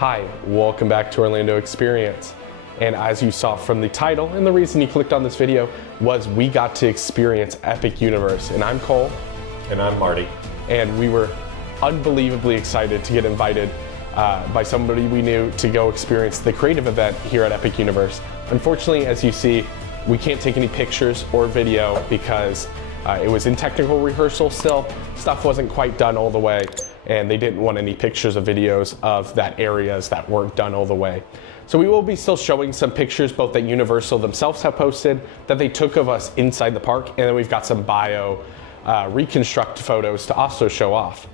Hi, welcome back to Orlando Experience. And as you saw from the title, and the reason you clicked on this video, was we got to experience Epic Universe. And I'm Cole. And I'm Marty. And we were unbelievably excited to get invited by somebody we knew to go experience the creative event here at Epic Universe. Unfortunately, as you see, we can't take any pictures or video because it was in technical rehearsal still. Stuff wasn't quite done all the way, and they didn't want any pictures or videos of that areas that weren't done all the way. So we will be still showing some pictures both that Universal themselves have posted that they took of us inside the park, and then we've got some bio reconstruct photos to also show off.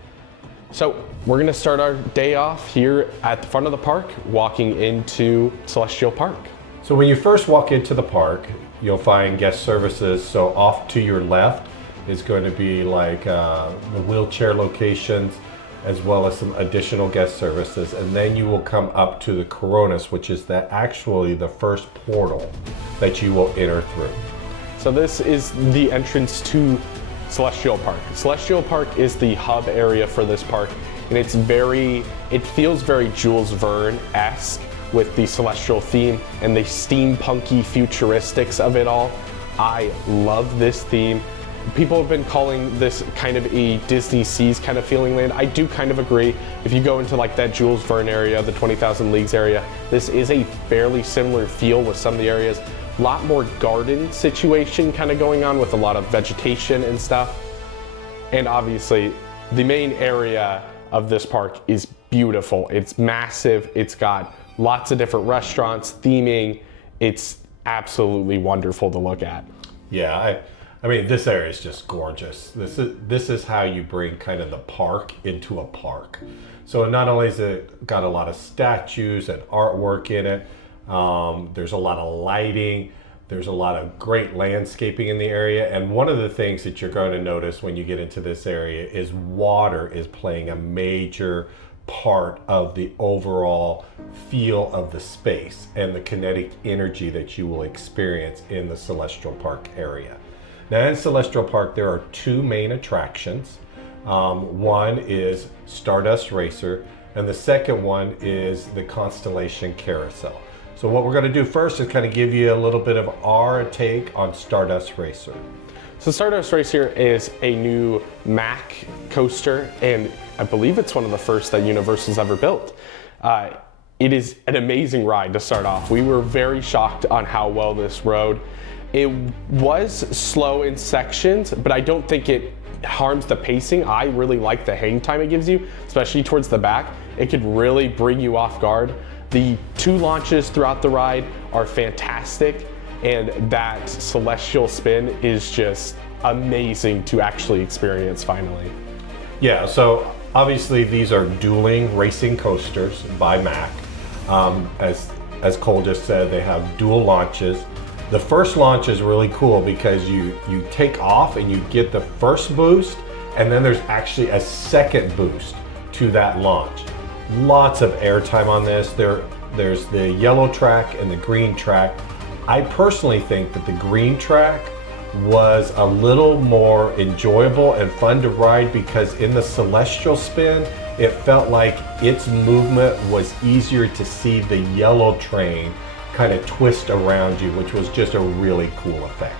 So we're gonna start our day off here at the front of the park, walking into Celestial Park. So when you first walk into the park, you'll find guest services. So off to your left is going to be like the wheelchair locations, as well as some additional guest services. And then you will come up to the Coronas, which is actually the first portal that you will enter through. So this is the entrance to Celestial Park. Celestial Park is the hub area for this park, and it feels very Jules Verne-esque with the celestial theme and the steampunky futuristics of it all. I love this theme. People have been calling this kind of a Disney Seas kind of feeling land. I do kind of agree. If you go into like that Jules Verne area, the 20,000 Leagues area, this is a fairly similar feel with some of the areas. A lot more garden situation kind of going on with a lot of vegetation and stuff. And obviously the main area of this park is beautiful. It's massive. It's got lots of different restaurants, theming. It's absolutely wonderful to look at. Yeah, I mean, this area is just gorgeous. This is how you bring kind of the park into a park. So not only has it got a lot of statues and artwork in it, there's a lot of lighting, there's a lot of great landscaping in the area. And one of the things that you're going to notice when you get into this area is water is playing a major part of the overall feel of the space and the kinetic energy that you will experience in the Celestial Park area. Now in Celestial Park, there are two main attractions. One is Stardust Racer, and the second one is the Constellation Carousel. So what we're going to do first is kind of give you a little bit of our take on Stardust Racer. So Stardust Racer is a new Mack coaster, and I believe it's one of the first that Universal's ever built. It is an amazing ride to start off. We were very shocked on how well this rode. It was slow in sections, but I don't think it harms the pacing. I really like the hang time it gives you, especially towards the back. It could really bring you off guard. The two launches throughout the ride are fantastic, and that celestial spin is just amazing to actually experience finally. Yeah, so obviously these are dueling racing coasters by Mack. As Cole just said, they have dual launches. The first launch is really cool because you take off and you get the first boost, and then there's actually a second boost to that launch. Lots of airtime on this. There's the yellow track and the green track. I personally think that the green track was a little more enjoyable and fun to ride because in the celestial spin, it felt like its movement was easier to see the yellow train kind of twist around you, which was just a really cool effect.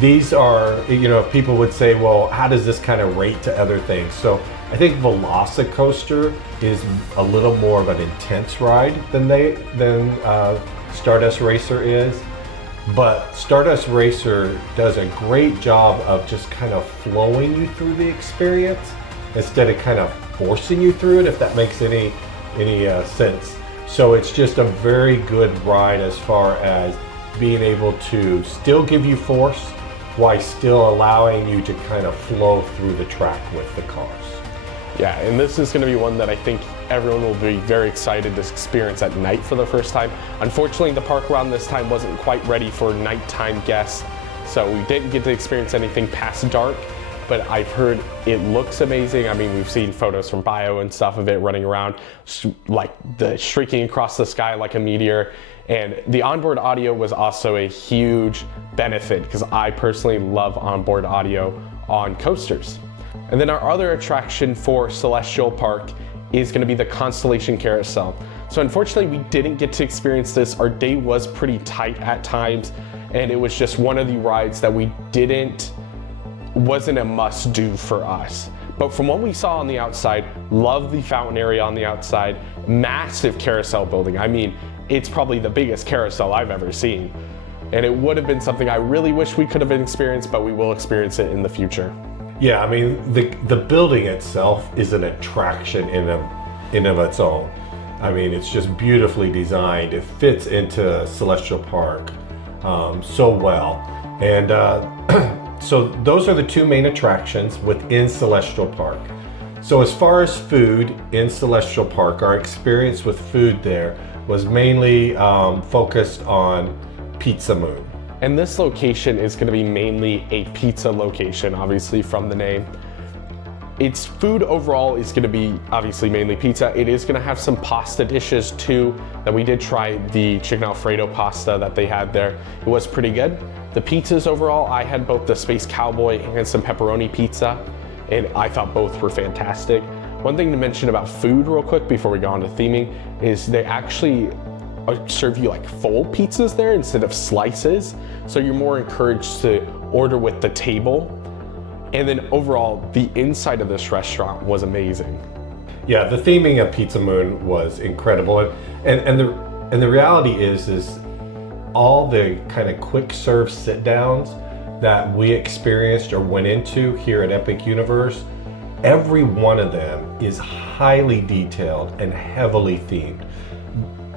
These are, people would say, well, how does this kind of rate to other things? So I think Velocicoaster is a little more of an intense ride than Stardust Racer is. But Stardust Racer does a great job of just kind of flowing you through the experience instead of kind of forcing you through it, if that makes any sense. So it's just a very good ride as far as being able to still give you force while still allowing you to kind of flow through the track with the cars. Yeah, and this is going to be one that I think everyone will be very excited to experience at night for the first time. Unfortunately, the park around this time wasn't quite ready for nighttime guests, so we didn't get to experience anything past dark, but I've heard it looks amazing. I mean, we've seen photos from bio and stuff of it running around, like streaking across the sky like a meteor. And the onboard audio was also a huge benefit because I personally love onboard audio on coasters. And then our other attraction for Celestial Park is going to be the Constellation Carousel. So unfortunately, we didn't get to experience this. Our day was pretty tight at times, and it was just one of the rides that wasn't a must do for us. But from what we saw on the outside, love the fountain area on the outside, massive carousel building. I mean, it's probably the biggest carousel I've ever seen. And it would have been something I really wish we could have experienced, but we will experience it in the future. Yeah, I mean, the building itself is an attraction in of its own. I mean, it's just beautifully designed. It fits into Celestial Park so well. And so those are the two main attractions within Celestial Park. So as far as food in Celestial Park, our experience with food there was mainly focused on Pizza Moon. And this location is going to be mainly a pizza location, obviously from the name. Its food overall is going to be obviously mainly pizza. It is going to have some pasta dishes too, that we did try the chicken Alfredo pasta that they had there. It was pretty good. The pizzas overall, I had both the Space Cowboy and some pepperoni pizza, and I thought both were fantastic. One thing to mention about food real quick before we go on to theming is they actually serve you like full pizzas there instead of slices. So you're more encouraged to order with the table. And then overall, the inside of this restaurant was amazing. Yeah, the theming of Pizza Moon was incredible. And the reality is all the kind of quick serve sit downs that we experienced or went into here at Epic Universe, every one of them is highly detailed and heavily themed.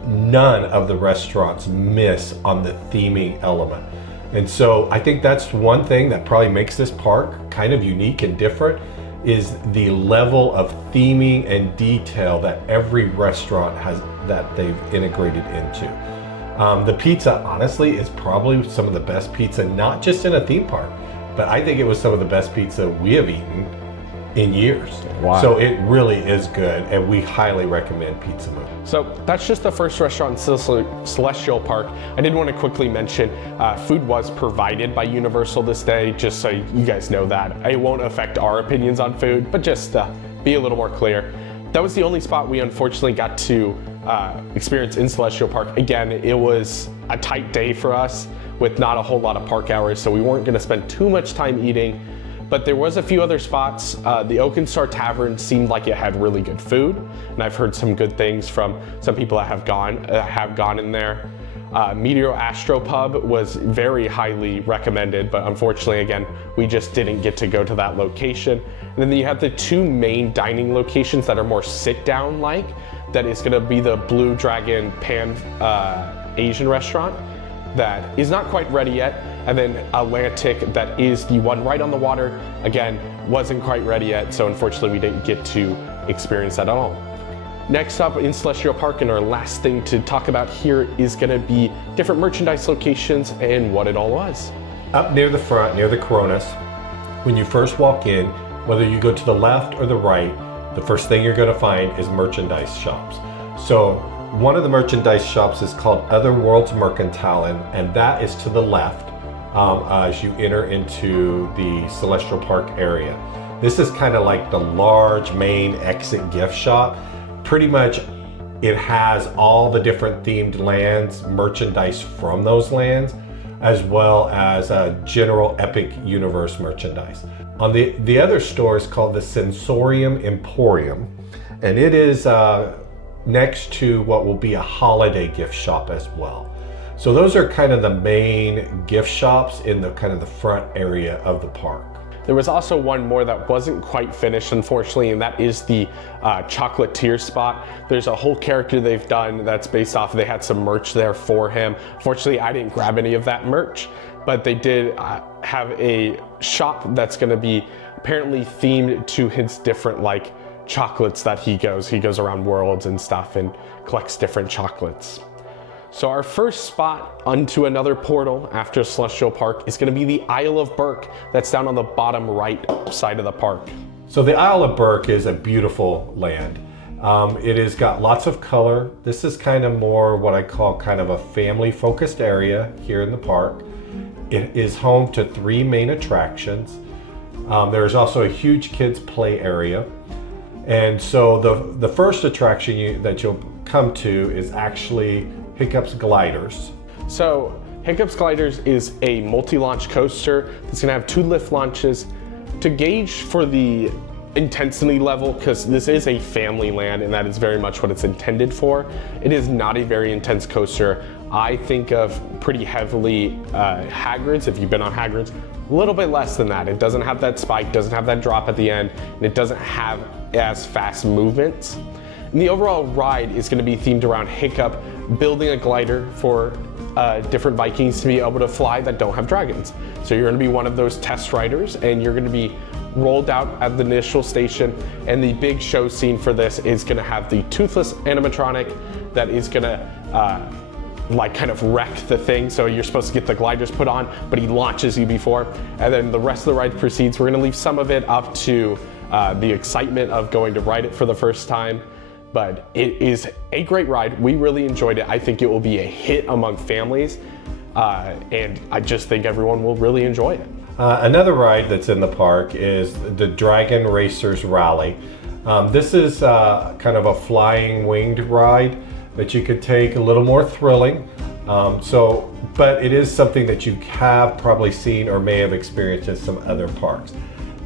None of the restaurants miss on the theming element. And so I think that's one thing that probably makes this park kind of unique and different, is the level of theming and detail that every restaurant has, that they've integrated into. The pizza, honestly, is probably some of the best pizza, not just in a theme park, but I think it was some of the best pizza we have eaten in years. Wow. So it really is good, and we highly recommend Pizza Moon. So that's just the first restaurant in Celestial Park. I did want to quickly mention food was provided by Universal this day, just so you guys know that. It won't affect our opinions on food, but just be a little more clear. That was the only spot we unfortunately got to experience in Celestial Park. Again, it was a tight day for us with not a whole lot of park hours, so we weren't going to spend too much time eating. But there was a few other spots. The Oak and Star Tavern seemed like it had really good food, and I've heard some good things from some people that have gone in there. Meteor Astro Pub was very highly recommended, but unfortunately, again, we just didn't get to go to that location. And then you have the two main dining locations that are more sit-down like. That is going to be the Blue Dragon Pan Asian restaurant that is not quite ready yet. And then Atlantic, that is the one right on the water, again, wasn't quite ready yet, so unfortunately we didn't get to experience that at all. Next up in Celestial Park, and our last thing to talk about here, is gonna be different merchandise locations and what it all was. Up near the front, near the Coronas, when you first walk in, whether you go to the left or the right, the first thing you're gonna find is merchandise shops. So one of the merchandise shops is called Other Worlds Mercantile, and that is to the left. As you enter into the Celestial Park area. This is kind of like the large main exit gift shop. Pretty much it has all the different themed lands, merchandise from those lands, as well as general Epic Universe merchandise. On the other store is called the Sensorium Emporium, and it is next to what will be a holiday gift shop as well. So those are kind of the main gift shops in the kind of the front area of the park. There was also one more that wasn't quite finished, unfortunately, and that is the chocolatier spot. There's a whole character they've done that's based off, they had some merch there for him. Unfortunately, I didn't grab any of that merch, but they did have a shop that's gonna be apparently themed to his different like chocolates that he goes around worlds and stuff and collects different chocolates. So our first spot onto another portal after Celestial Park is going to be the Isle of Berk that's down on the bottom right side of the park. So the Isle of Berk is a beautiful land. It has got lots of color. This is kind of more what I call kind of a family focused area here in the park. It is home to 3 main attractions. There is also a huge kids play area. And so the first attraction that you'll come to is actually Hiccup's Gliders. So Hiccup's Gliders is a multi-launch coaster that's gonna have 2 lift launches to gauge for the intensity level, because this is a family land and that is very much what it's intended for. It is not a very intense coaster. I think of pretty heavily Hagrid's, if you've been on Hagrid's, a little bit less than that. It doesn't have that spike, doesn't have that drop at the end, and it doesn't have as fast movements. And the overall ride is gonna be themed around Hiccup building a glider for different Vikings to be able to fly that don't have dragons. So you're gonna be one of those test riders and you're gonna be rolled out at the initial station, and the big show scene for this is gonna have the toothless animatronic that is gonna like kind of wreck the thing. So you're supposed to get the gliders put on, but he launches you before, and then the rest of the ride proceeds. We're gonna leave some of it up to the excitement of going to ride it for the first time. But it is a great ride. We really enjoyed it. I think it will be a hit among families, and I just think everyone will really enjoy it. Another ride that's in the park is the Dragon Racers Rally. This is kind of a flying winged ride that you could take, a little more thrilling. But it is something that you have probably seen or may have experienced in some other parks.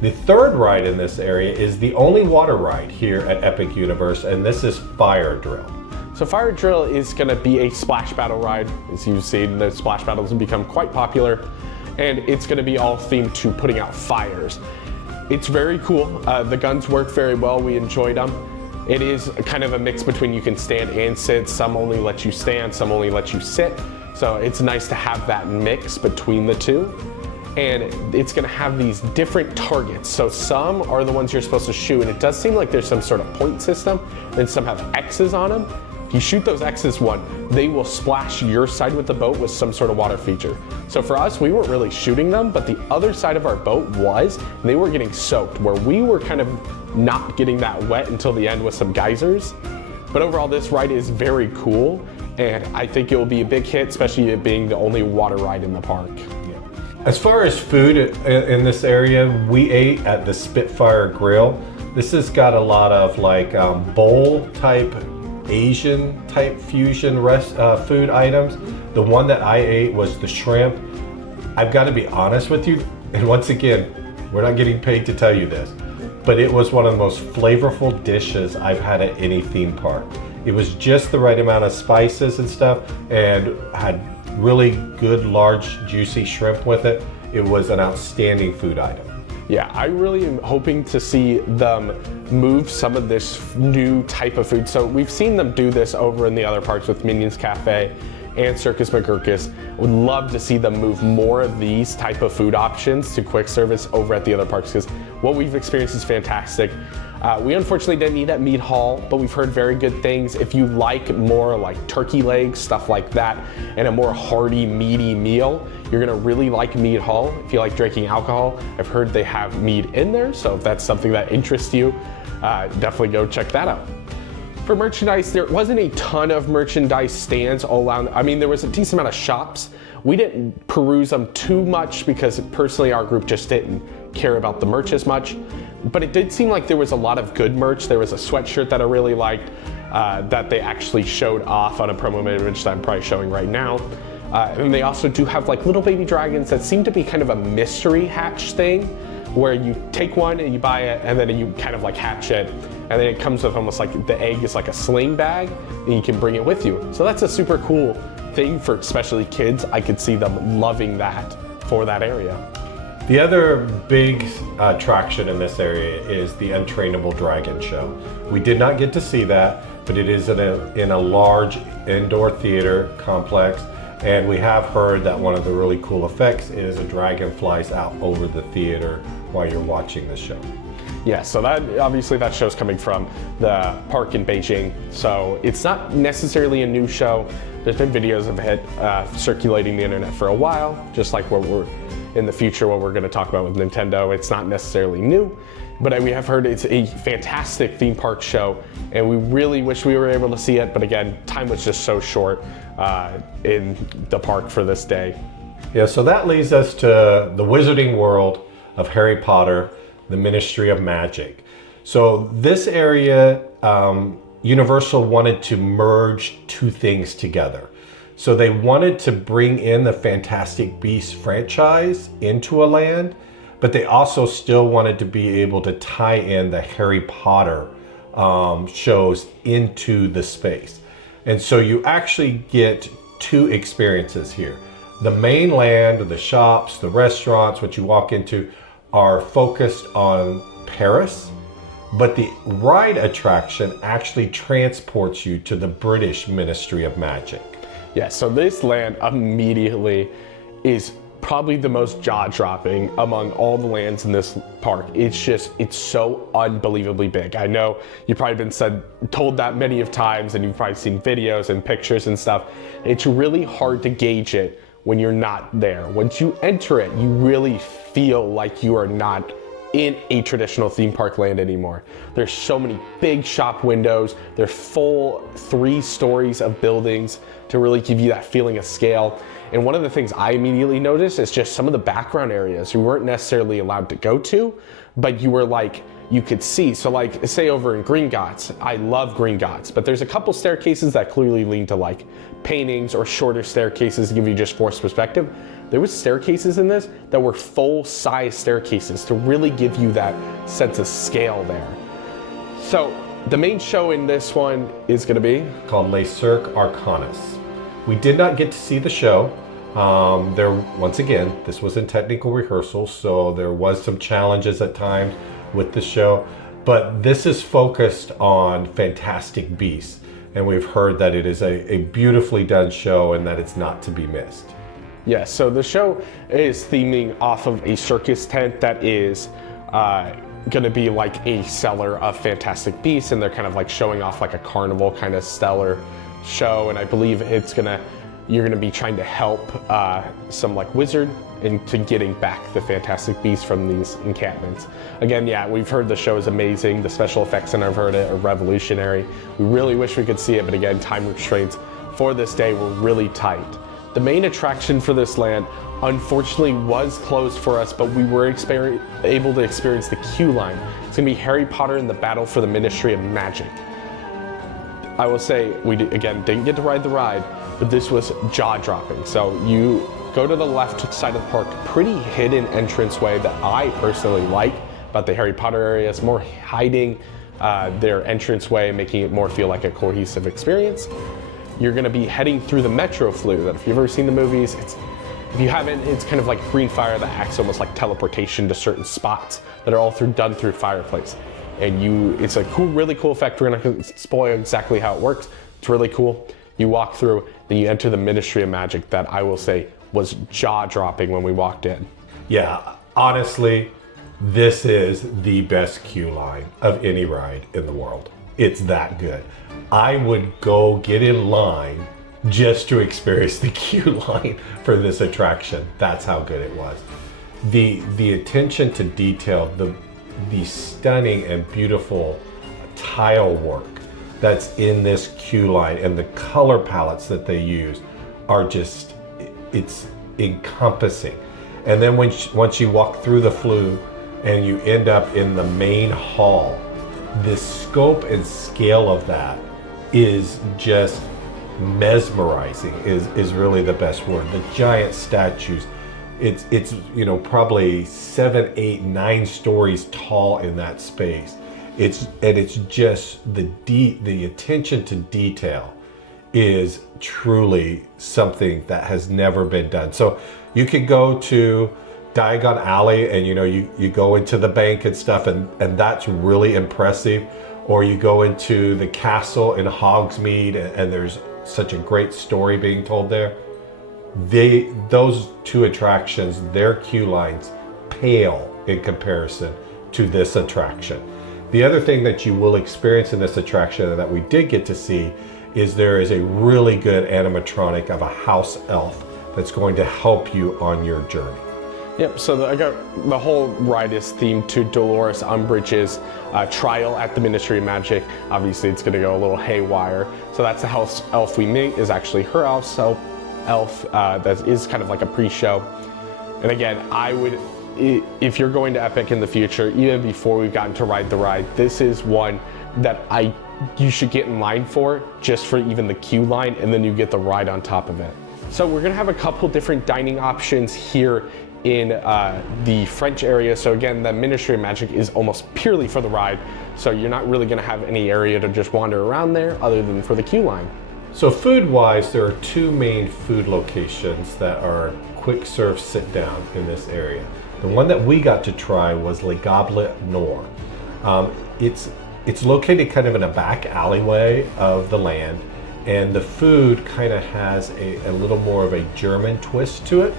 The third ride in this area is the only water ride here at Epic Universe, and this is Fire Drill. So Fire Drill is gonna be a splash battle ride. As you've seen, the splash battles have become quite popular, and it's gonna be all themed to putting out fires. It's very cool. The guns work very well. We enjoyed them. It is kind of a mix between you can stand and sit. Some only let you stand, some only let you sit. So it's nice to have that mix between the two. And it's gonna have these different targets. So some are the ones you're supposed to shoot, and it does seem like there's some sort of point system, and some have X's on them. If you shoot those X's they will splash your side with the boat with some sort of water feature. So for us, we weren't really shooting them, but the other side of our boat was, and they were getting soaked, where we were kind of not getting that wet until the end with some geysers. But overall, this ride is very cool, and I think it will be a big hit, especially it being the only water ride in the park. As far as food in this area, we ate at the Spitfire Grill. This has got a lot of like bowl type, Asian type fusion food items. The one that I ate was the shrimp. I've got to be honest with you, and once again, we're not getting paid to tell you this, but it was one of the most flavorful dishes I've had at any theme park. It was just the right amount of spices and stuff, and had really good, large, juicy shrimp with it. It was an outstanding food item. Yeah, I really am hoping to see them move some of this new type of food. So we've seen them do this over in the other parks with Minions Cafe and Circus McGurkus. I would love to see them move more of these type of food options to quick service over at the other parks, because what we've experienced is fantastic. We unfortunately didn't eat at Meat Hall, but we've heard very good things. If you like more like turkey legs, stuff like that, and a more hearty, meaty meal, you're gonna really like Meat Hall. If you like drinking alcohol, I've heard they have mead in there, so if that's something that interests you, definitely go check that out. For merchandise, there wasn't a ton of merchandise stands all around. I mean, there was a decent amount of shops. We didn't peruse them too much because personally our group just didn't care about the merch as much. But it did seem like there was a lot of good merch. There was a sweatshirt that I really liked that they actually showed off on a promo image that I'm probably showing right now. And they also do have like little baby dragons that seem to be kind of a mystery hatch thing, where you take one and you buy it and then you kind of like hatch it. And then it comes with almost like the egg is like a sling bag and you can bring it with you. So that's a super cool thing for especially kids. I could see them loving that for that area. The other big attraction in this area is the Untrainable Dragon Show. We did not get to see that, but it is in a large indoor theater complex, and we have heard that one of the really cool effects is a dragon flies out over the theater while you're watching the show. Yeah, so that obviously that show's coming from the park in Beijing, so it's not necessarily a new show. There's been videos of it circulating the internet for a while, just like what we're in the future, what we're going to talk about with Nintendo. It's not necessarily new, but we have heard it's a fantastic theme park show, and we really wish we were able to see it, but again, time was just so short in the park for this day. Yeah, so that leads us to the Wizarding World of Harry Potter, the Ministry of Magic. So this area, Universal wanted to merge two things together. So they wanted to bring in the Fantastic Beasts franchise into a land, but they also still wanted to be able to tie in the Harry Potter shows into the space. And so you actually get two experiences here. The main land, the shops, the restaurants, what you walk into are focused on Paris, but the ride attraction actually transports you to the British Ministry of Magic. Yeah, so this land immediately is probably the most jaw-dropping among all the lands in this park. It's so unbelievably big. I know you've probably been told that many of times, and you've probably seen videos and pictures and stuff. It's really hard to gauge it when you're not there. Once you enter it, you really feel like you are not in a traditional theme park land anymore. There's so many big shop windows. They're full 3 stories of buildings to really give you that feeling of scale. And one of the things I immediately noticed is just some of the background areas you weren't necessarily allowed to go to, but you could see. So like, say over in Green Gots, I love Green Gots, but there's a couple staircases that clearly lean to like paintings or shorter staircases to give you just forced perspective. There was staircases in this that were full-size staircases to really give you that sense of scale there. So the main show in this one is going to be called Les Cirques Arcanus. We did not get to see the show. Once again, this was in technical rehearsal, so there was some challenges at times with the show, but this is focused on Fantastic Beasts, and we've heard that it is a beautifully done show and that it's not to be missed. Yeah, so the show is theming off of a circus tent that is going to be like a cellar of Fantastic Beasts, and they're kind of like showing off like a carnival kind of stellar show, and I believe you're gonna be trying to help some like wizard into getting back the Fantastic Beasts from these encampments. Again, yeah, we've heard the show is amazing. The special effects, and I've heard it, are revolutionary. We really wish we could see it, but again, time restraints for this day were really tight. The main attraction for this land, unfortunately, was closed for us, but we were able to experience the queue line. It's gonna be Harry Potter and the Battle for the Ministry of Magic. I will say, again, didn't get to ride the ride, but this was jaw-dropping. So you go to the left side of the park, pretty hidden entranceway that I personally like about the Harry Potter area. It's more hiding their entranceway, making it more feel like a cohesive experience. You're gonna be heading through the Metro Flue that if you've ever seen the movies, if you haven't, it's kind of like green fire that acts almost like teleportation to certain spots that are all done through fireplace. And it's a really cool effect. We're gonna spoil exactly how it works. It's really cool. You walk through, then you enter the Ministry of Magic that I will say was jaw-dropping when we walked in. Yeah, honestly, this is the best queue line of any ride in the world. It's that good. I would go get in line just to experience the queue line for this attraction. That's how good it was. The attention to detail, the stunning and beautiful tile work that's in this queue line, and the color palettes that they use are just, it's encompassing. And then once you walk through the flue and you end up in the main hall, the scope and scale of that is just mesmerizing, is really the best word. The giant statues, it's probably 7, 8, 9 stories tall in that space. It's just the attention to detail is truly something that has never been done. So you could go to Diagon Alley and you go into the bank and stuff, and that's really impressive. Or you go into the castle in Hogsmeade and there's such a great story being told there. Those two attractions, their queue lines pale in comparison to this attraction. The other thing that you will experience in this attraction and that we did get to see is there is a really good animatronic of a house elf that's going to help you on your journey. Yep, so the whole ride is themed to Dolores Umbridge's trial at the Ministry of Magic. Obviously, it's gonna go a little haywire. So that's the house elf we meet, is actually her house elf that is kind of like a pre-show. And again, if you're going to Epic in the future, even before we've gotten to ride the ride, this is one that you should get in line for, just for even the queue line, and then you get the ride on top of it. So we're gonna have a couple different dining options here in the French area. So again, the Ministry of Magic is almost purely for the ride. So you're not really gonna have any area to just wander around there other than for the queue line. So food-wise, there are two main food locations that are quick serve sit down in this area. The one that we got to try was Le Goblet Noir. It's located kind of in a back alleyway of the land, and the food kind of has a little more of a German twist to it.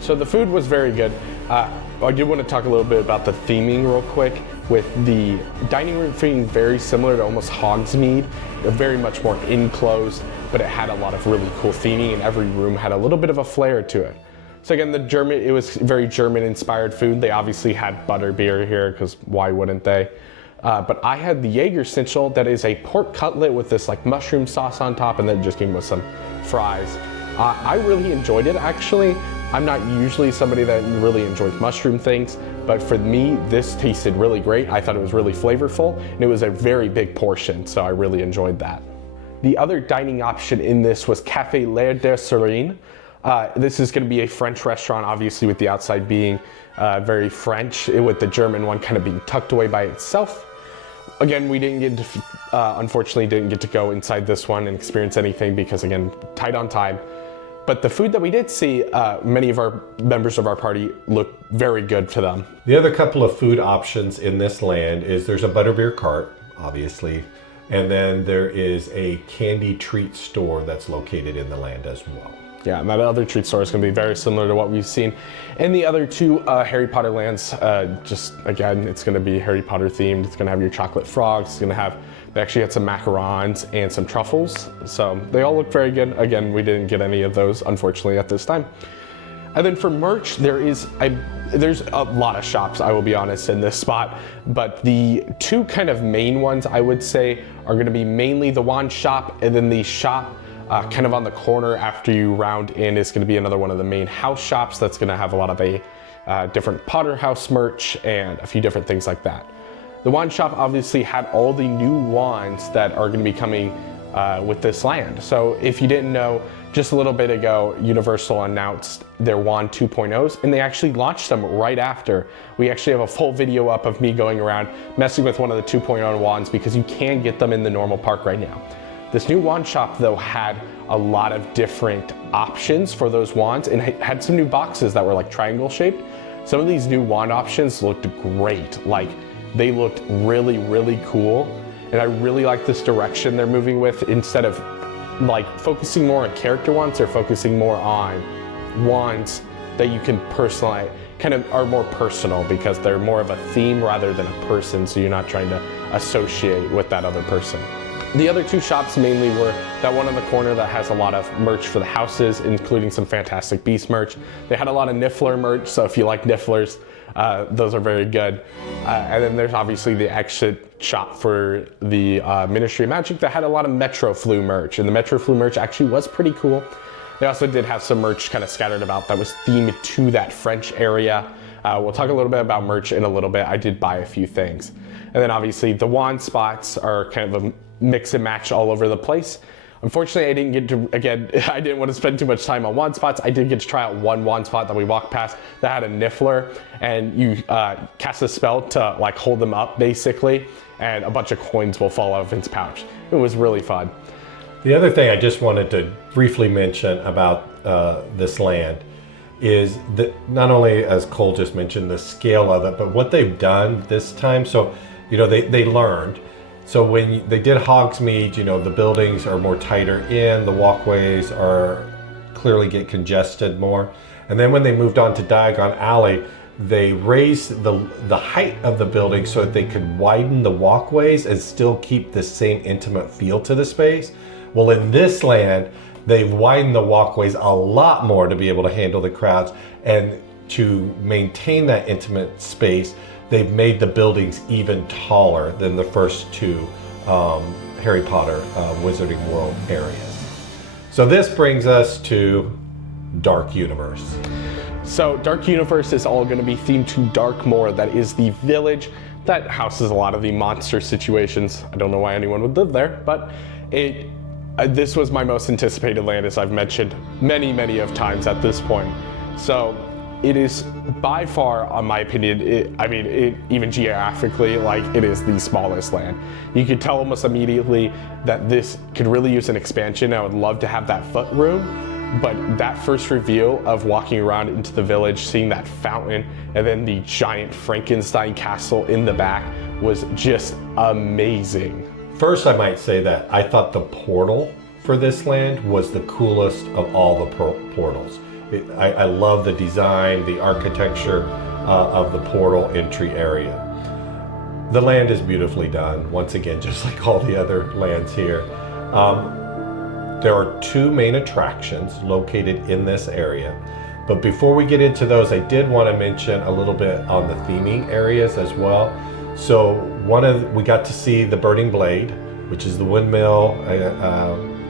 So the food was very good. I did want to talk a little bit about the theming real quick, with the dining room being very similar to almost Hogsmeade, very much more enclosed, but it had a lot of really cool theming, and every room had a little bit of a flair to it. So again, it was very German inspired food. They obviously had butterbeer here, because why wouldn't they? But I had the Jaeger Schnitzel, that is a pork cutlet with this like mushroom sauce on top, and then just came with some fries. I really enjoyed it, actually. I'm not usually somebody that really enjoys mushroom things, but for me, this tasted really great. I thought it was really flavorful, and it was a very big portion, so I really enjoyed that. The other dining option in this was Café L'Air de Serine. This is gonna be a French restaurant, obviously with the outside being very French, with the German one kind of being tucked away by itself. Again, we didn't get to, unfortunately didn't get to go inside this one and experience anything because, again, tight on time. But the food that we did see, many of our members of our party looked very good to them. The other couple of food options in this land is there's a butterbeer cart, obviously, and then there is a candy treat store that's located in the land as well. Yeah, and that other treat store is going to be very similar to what we've seen in the other two Harry Potter lands. Just again, it's going to be Harry Potter themed. It's going to have your chocolate frogs. It's going to have, they actually had some macarons and some truffles. So they all look very good. Again, we didn't get any of those, unfortunately, at this time. And then for merch, there's a lot of shops, I will be honest, in this spot. But the two kind of main ones, I would say, are going to be mainly the wand shop, and then the shop kind of on the corner after you round in is going to be another one of the main house shops that's going to have a lot of different Potter House merch and a few different things like that. The wand shop obviously had all the new wands that are going to be coming with this land. So if you didn't know, just a little bit ago, Universal announced their wand 2.0s, and they actually launched them right after. We actually have a full video up of me going around messing with one of the 2.0 wands, because you can get them in the normal park right now. This new wand shop, though, had a lot of different options for those wands, and had some new boxes that were like triangle shaped. Some of these new wand options looked great. Like, they looked really, really cool. And I really like this direction they're moving with. Instead of like focusing more on character wands, they're focusing more on wands that you can personalize, kind of are more personal, because they're more of a theme rather than a person, so you're not trying to associate with that other person. The other two shops mainly were that one on the corner that has a lot of merch for the houses, including some Fantastic Beasts merch. They had a lot of Niffler merch, so if you like Nifflers, those are very good. And then there's obviously the exit shop for the Ministry of Magic that had a lot of Metro Flu merch, and the Metro Flu merch actually was pretty cool. They also did have some merch kind of scattered about that was themed to that French area. We'll talk a little bit about merch in a little bit. I did buy a few things. And then obviously the wand spots are kind of a mix and match all over the place. Unfortunately, I didn't get to, again, I didn't want to spend too much time on wand spots. I did get to try out one wand spot that we walked past that had a Niffler, and you cast a spell to like hold them up basically, and a bunch of coins will fall out of its pouch. It was really fun. The other thing I just wanted to briefly mention about this land is that not only, as Cole just mentioned, the scale of it, but what they've done this time. So, you know, they learned. So when they did Hogsmeade, you know, the buildings are more tighter in, the walkways are clearly get congested more. And then when they moved on to Diagon Alley, they raised the height of the building so that they could widen the walkways and still keep the same intimate feel to the space. Well, in this land, they've widened the walkways a lot more to be able to handle the crowds, and to maintain that intimate space, they've made the buildings even taller than the first two Harry Potter Wizarding World areas. So this brings us to Dark Universe. So Dark Universe is all going to be themed to Darkmoor. That is the village that houses a lot of the monster situations. I don't know why anyone would live there, but this was my most anticipated land, as I've mentioned many of times at this point. So it is by far, in my opinion, even geographically, like, it is the smallest land. You could tell almost immediately that this could really use an expansion. I would love to have that foot room. But that first reveal of walking around into the village, seeing that fountain, and then the giant Frankenstein castle in the back was just amazing. First, I might say that I thought the portal for this land was the coolest of all the portals. I love the design, the architecture of the portal entry area. The land is beautifully done, once again, just like all the other lands here. There are 2 main attractions located in this area. But before we get into those, I did want to mention a little bit on the theming areas as well. So we got to see the Burning Blade, which is the windmill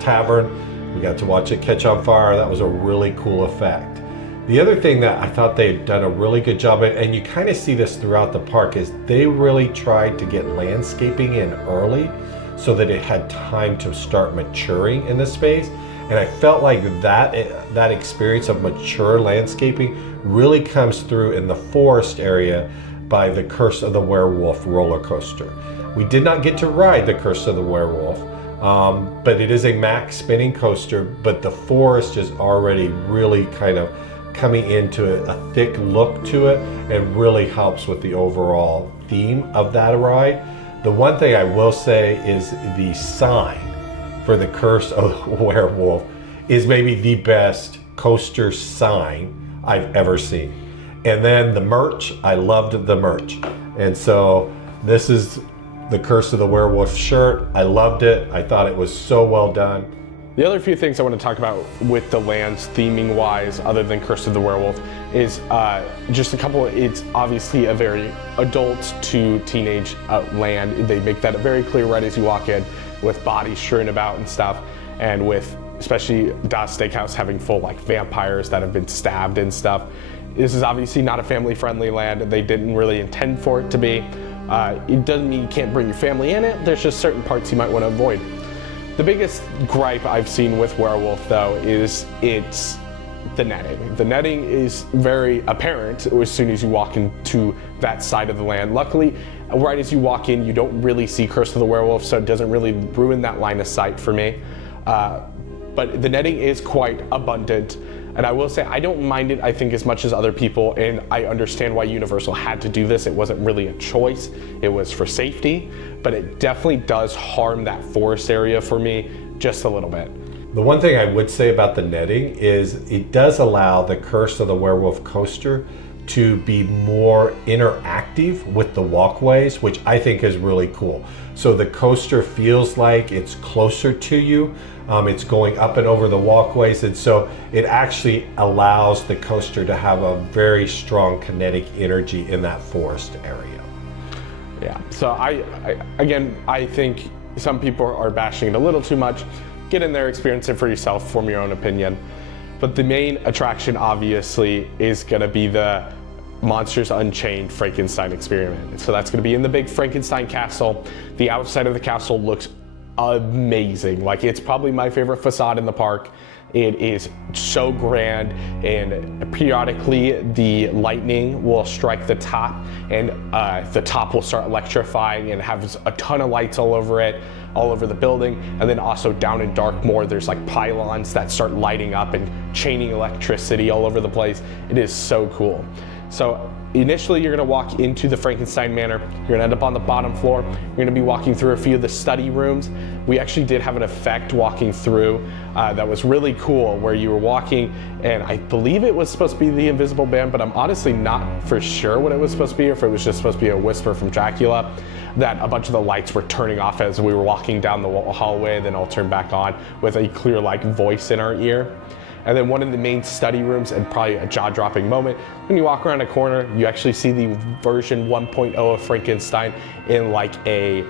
tavern. We got to watch it catch on fire. That was a really cool effect. The other thing that I thought they'd done a really good job at, and you kind of see this throughout the park, is they really tried to get landscaping in early so that it had time to start maturing in the space. And I felt like that experience of mature landscaping really comes through in the forest area by the Curse of the Werewolf roller coaster. We did not get to ride the Curse of the Werewolf, but it is a max spinning coaster, but the forest is already really kind of coming into a thick look to it, and really helps with the overall theme of that ride. The one thing I will say is the sign for the Curse of the Werewolf is maybe the best coaster sign I've ever seen. And then the merch, I loved the merch. And so this is the Curse of the Werewolf shirt. I loved it. I thought it was so well done. The other few things I want to talk about with the lands, theming wise, other than Curse of the Werewolf, is just a couple. It's obviously a very adult to teenage land. They make that very clear right as you walk in, with bodies strewn about and stuff, and with especially Das Steakhouse having full like vampires that have been stabbed and stuff. This is obviously not a family-friendly land. They didn't really intend for it to be. It doesn't mean you can't bring your family in it. There's just certain parts you might want to avoid. The biggest gripe I've seen with Werewolf, though, is it's the netting. The netting is very apparent as soon as you walk into that side of the land. Luckily, right as you walk in, you don't really see Curse of the Werewolf, so it doesn't really ruin that line of sight for me. But the netting is quite abundant. And I will say, I don't mind it, I think, as much as other people, and I understand why Universal had to do this. It wasn't really a choice, it was for safety, but it definitely does harm that forest area for me just a little bit. The one thing I would say about the netting is it does allow the Curse of the Werewolf coaster to be more interactive with the walkways, which I think is really cool. So the coaster feels like it's closer to you. It's going up and over the walkways, and so it actually allows the coaster to have a very strong kinetic energy in that forest area. Yeah, so I think some people are bashing it a little too much. Get in there, experience it for yourself, form your own opinion. But the main attraction, obviously, is gonna be the Monsters Unchained Frankenstein experiment. So that's gonna be in the big Frankenstein castle. The outside of the castle looks amazing. Like, it's probably my favorite facade in the park. It is so grand, and periodically the lightning will strike the top, and the top will start electrifying and have a ton of lights all over it, all over the building. And then also down in Darkmoor, there's like pylons that start lighting up and chaining electricity all over the place. It is so cool. So initially, you're gonna walk into the Frankenstein Manor. You're gonna end up on the bottom floor. You're gonna be walking through a few of the study rooms. We actually did have an effect walking through that was really cool, where you were walking, and I believe it was supposed to be the Invisible Man, but I'm honestly not for sure what it was supposed to be, or if it was just supposed to be a whisper from Dracula, that a bunch of the lights were turning off as we were walking down the hallway, then all turned back on with a clear like voice in our ear. And then one of the main study rooms, and probably a jaw-dropping moment, when you walk around a corner, you actually see the version 1.0 of Frankenstein in like a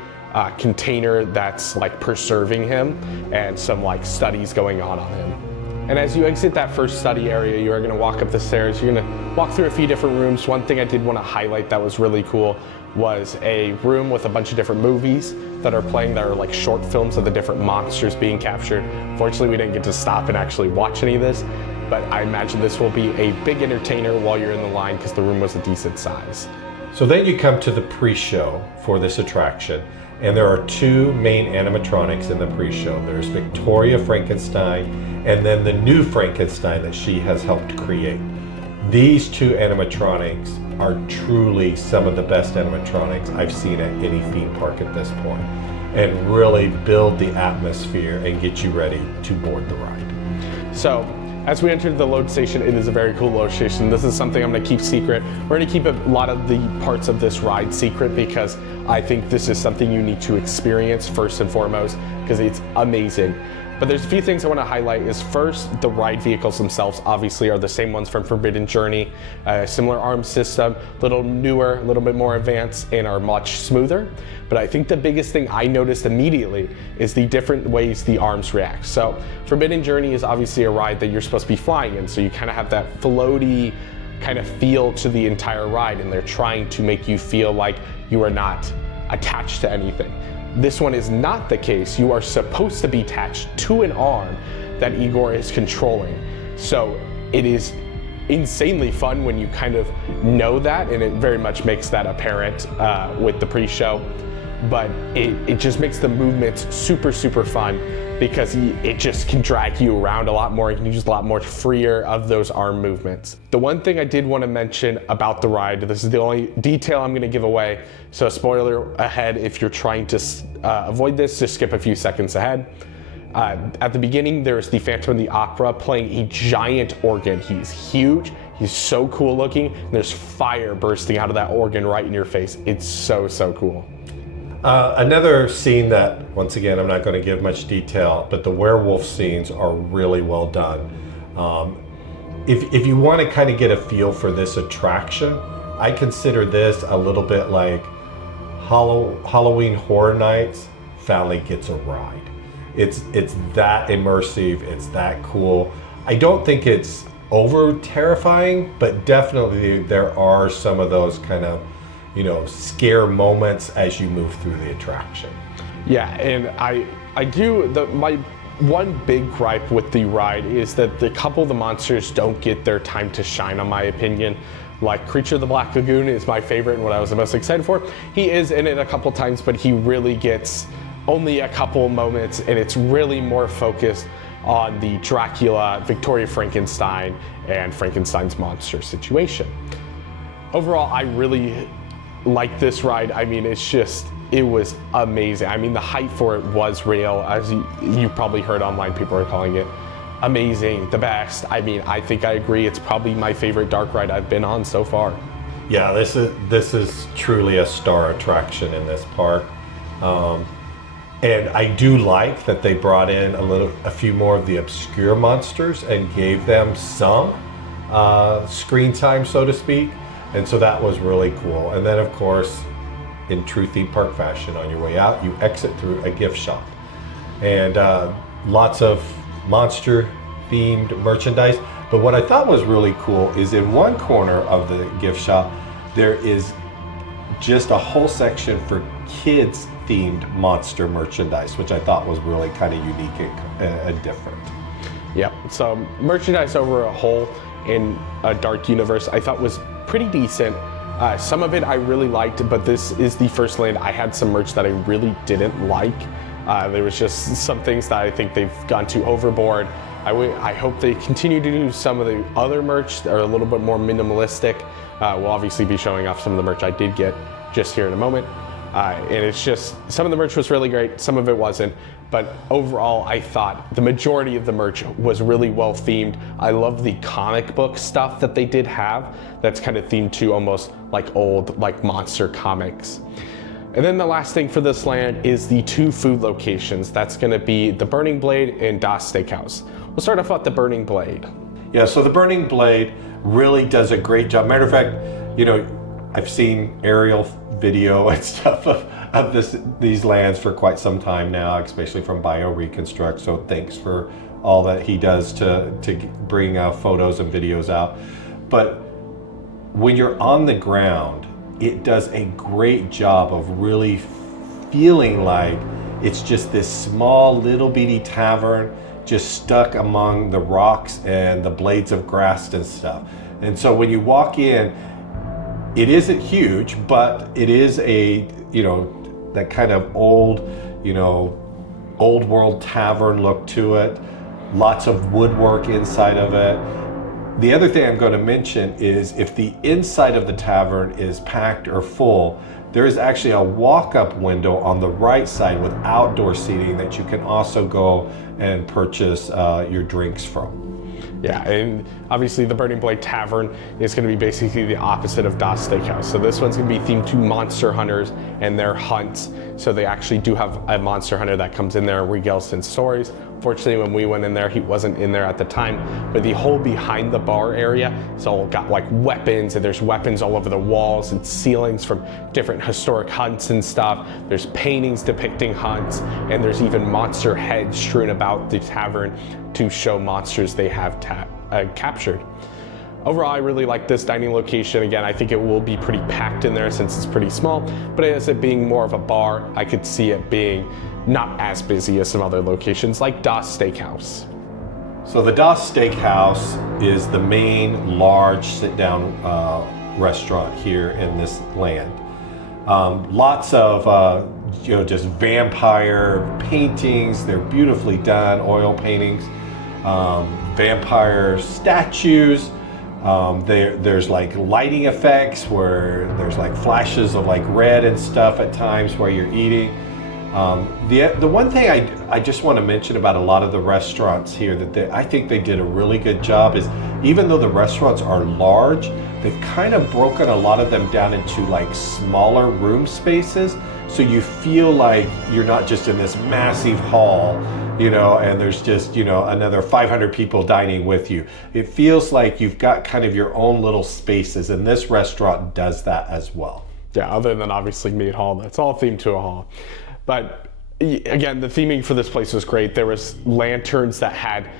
container that's like preserving him, and some like studies going on him. And as you exit that first study area, you are going to walk up the stairs. You're going to walk through a few different rooms. One thing I did want to highlight that was really cool was a room with a bunch of different movies that are playing that are like short films of the different monsters being captured. Fortunately, we didn't get to stop and actually watch any of this, but I imagine this will be a big entertainer while you're in the line because the room was a decent size. So then you come to the pre-show for this attraction, and there are two main animatronics in the pre-show. There's Victoria Frankenstein, and then the new Frankenstein that she has helped create. These two animatronics are truly some of the best animatronics I've seen at any theme park at this point, and really build the atmosphere and get you ready to board the ride. So, as we entered the load station, it is a very cool load station. This is something I'm going to keep secret. We're going to keep a lot of the parts of this ride secret because I think this is something you need to experience first and foremost because it's amazing. But there's a few things I want to highlight. Is first, the ride vehicles themselves obviously are the same ones from Forbidden Journey. Similar arm system, a little newer, a little bit more advanced, and are much smoother. But I think the biggest thing I noticed immediately is the different ways the arms react. So Forbidden Journey is obviously a ride that you're supposed to be flying in, so you kind of have that floaty kind of feel to the entire ride, and they're trying to make you feel like you are not attached to anything. This one is not the case. You are supposed to be attached to an arm that Igor is controlling. So it is insanely fun when you kind of know that, and it very much makes that apparent with the pre-show. But it just makes the movements super, super fun because it just can drag you around a lot more. You can use a lot more freer of those arm movements. The one thing I did want to mention about the ride, this is the only detail I'm going to give away, so spoiler ahead if you're trying to avoid this, just skip a few seconds ahead. At the beginning, there's the Phantom of the Opera playing a giant organ. He's huge, he's so cool looking, and there's fire bursting out of that organ right in your face. It's so, so cool. Another scene that, once again, I'm not going to give much detail, but the werewolf scenes are really well done. If you want to kind of get a feel for this attraction, I consider this a little bit like Halloween Horror Nights, Family Gets a Ride. It's that immersive, it's that cool. I don't think it's over terrifying, but definitely there are some of those kind of scare moments as you move through the attraction. Yeah, and I do, my one big gripe with the ride is that the couple of the monsters don't get their time to shine, in my opinion. Like Creature of the Black Lagoon is my favorite and what I was the most excited for. He is in it a couple times, but he really gets only a couple moments, and it's really more focused on the Dracula, Victoria Frankenstein, and Frankenstein's monster situation. Overall, I really like this ride. I mean, it was amazing. I mean, the hype for it was real. As you probably heard online, people are calling it amazing, the best. I mean, I think I agree. It's probably my favorite dark ride I've been on so far. Yeah, this is truly a star attraction in this park. And I do like that they brought in a few more of the obscure monsters and gave them some screen time, so to speak. And so that was really cool. And then, of course, in true theme park fashion, on your way out, you exit through a gift shop. And lots of monster-themed merchandise. But what I thought was really cool is in one corner of the gift shop, there is just a whole section for kids-themed monster merchandise, which I thought was really kind of unique and different. Yep, so merchandise over a whole in a dark universe I thought was pretty decent. Some of it I really liked, but this is the first land I had some merch that I really didn't like. There was just some things that I think they've gone too overboard. I hope they continue to do some of the other merch that are a little bit more minimalistic. We'll obviously be showing off some of the merch I did get just here in a moment. And it's just, some of the merch was really great, some of it wasn't. But overall, I thought the majority of the merch was really well themed. I love the comic book stuff that they did have that's kind of themed to almost like old, like monster comics. And then the last thing for this land is the two food locations. That's gonna be the Burning Blade and Das Steakhouse. We'll start off with the Burning Blade. Yeah, so the Burning Blade really does a great job. Matter of fact, I've seen aerial video and stuff of these lands for quite some time now, especially from BioReconstruct. So thanks for all that he does to bring photos and videos out. But when you're on the ground, it does a great job of really feeling like it's just this small little bitty tavern just stuck among the rocks and the blades of grass and stuff. And so when you walk in, it isn't huge, but it is a, that kind of old, old world tavern look to it. Lots of woodwork inside of it. The other thing I'm going to mention is if the inside of the tavern is packed or full, there is actually a walk-up window on the right side with outdoor seating that you can also go and purchase your drinks from. Yeah, and obviously the Burning Blade Tavern is going to be basically the opposite of Das Steakhouse. So this one's going to be themed to monster hunters and their hunts. So they actually do have a monster hunter that comes in there and regales some stories. Fortunately, when we went in there, he wasn't in there at the time. But the whole behind the bar area, it's all got like weapons, and there's weapons all over the walls and ceilings from different historic hunts and stuff. There's paintings depicting hunts, and there's even monster heads strewn about the tavern to show monsters they have captured. Overall, I really like this dining location. Again, I think it will be pretty packed in there since it's pretty small, but as it being more of a bar, I could see it being not as busy as some other locations like Das Steakhouse. So the Das Steakhouse is the main large sit-down restaurant here in this land. Lots of just vampire paintings. They're beautifully done, oil paintings, vampire statues. There's like lighting effects where there's like flashes of like red and stuff at times while you're eating. The one thing I just want to mention about a lot of the restaurants here that I think they did a really good job is, even though the restaurants are large, they've kind of broken a lot of them down into like smaller room spaces, so you feel like you're not just in this massive hall, and there's just, another 500 people dining with you. It feels like you've got kind of your own little spaces, and this restaurant does that as well. Yeah, other than obviously Meat Hall, that's all themed to a hall. But again, the theming for this place was great. There was lanterns that had,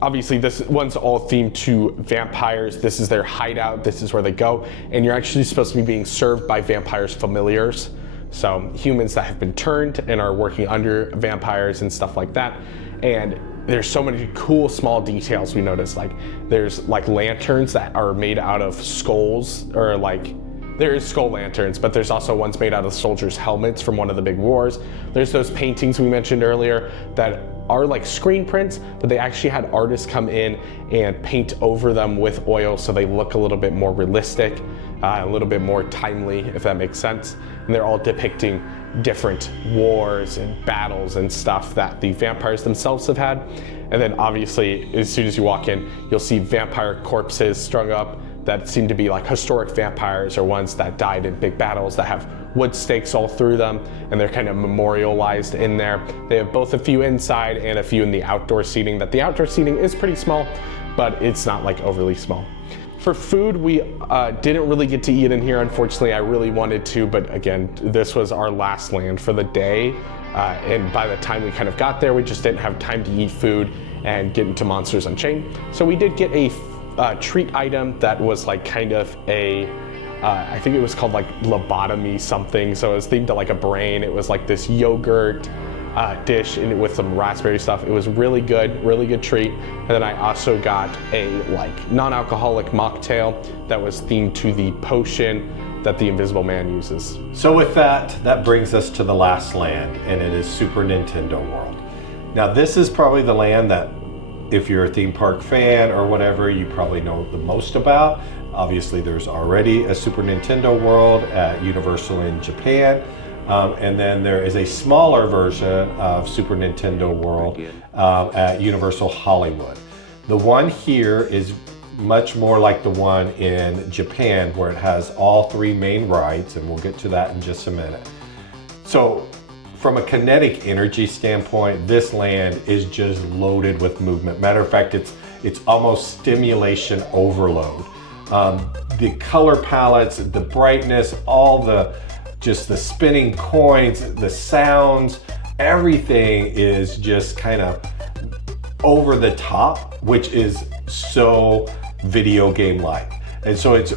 obviously this one's all themed to vampires. This is their hideout. This is where they go. And you're actually supposed to be being served by vampires' familiars. So humans that have been turned and are working under vampires and stuff like that. And there's so many cool small details we noticed. Like there's like lanterns that are made out of skulls, or like, there is skull lanterns, but there's also ones made out of soldiers' helmets from one of the big wars. There's those paintings we mentioned earlier that are like screen prints, but they actually had artists come in and paint over them with oil so they look a little bit more realistic, a little bit more timely, if that makes sense. And they're all depicting different wars and battles and stuff that the vampires themselves have had. And then obviously, as soon as you walk in, you'll see vampire corpses strung up that seem to be like historic vampires, or ones that died in big battles that have wood stakes all through them, and they're kind of memorialized in there. They have both a few inside and a few in the outdoor seating. That the outdoor seating is pretty small, but it's not like overly small. For food, we didn't really get to eat in here. Unfortunately, I really wanted to, but again, this was our last land for the day. And by the time we kind of got there, we just didn't have time to eat food and get into Monsters Unchained. So we did get a treat item that was like kind of a, I think it was called like lobotomy something. So it was themed to like a brain. It was like this yogurt dish with some raspberry stuff. It was really good treat. And then I also got a like non-alcoholic mocktail that was themed to the potion that the Invisible Man uses. So with that brings us to the last land, and it is Super Nintendo World. Now this is probably the land that, if you're a theme park fan or whatever, you probably know the most about. Obviously, there's already a Super Nintendo World at Universal in Japan. And then there is a smaller version of Super Nintendo World at Universal Hollywood. The one here is much more like the one in Japan, where it has all three main rides, and we'll get to that in just a minute. So, from a kinetic energy standpoint, this land is just loaded with movement. Matter of fact, it's almost stimulation overload. The color palettes, the brightness, all the spinning coins, the sounds, everything is just kind of over the top, which is so video game-like. And so it's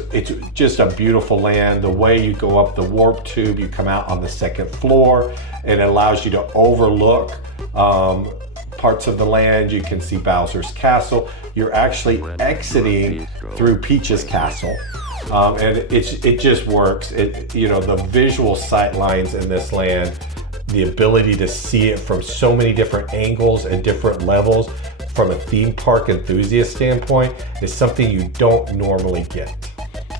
just a beautiful land. The way you go up the warp tube, you come out on the second floor, and it allows you to overlook parts of the land. You can see Bowser's castle. You're actually exiting through Peach's castle. And it just works. The visual sight lines in this land, the ability to see it from so many different angles and different levels from a theme park enthusiast standpoint is something you don't normally get.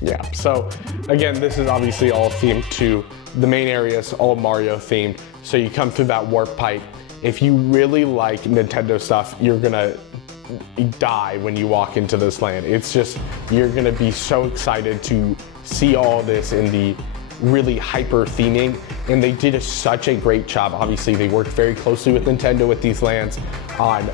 Yeah, so again, this is obviously all themed to the main areas, all Mario themed. So you come through that warp pipe. If you really like Nintendo stuff, you're gonna die when you walk into this land. It's just, you're gonna be so excited to see all this in the really hyper theming, and they did such a great job. Obviously, they worked very closely with Nintendo with these lands on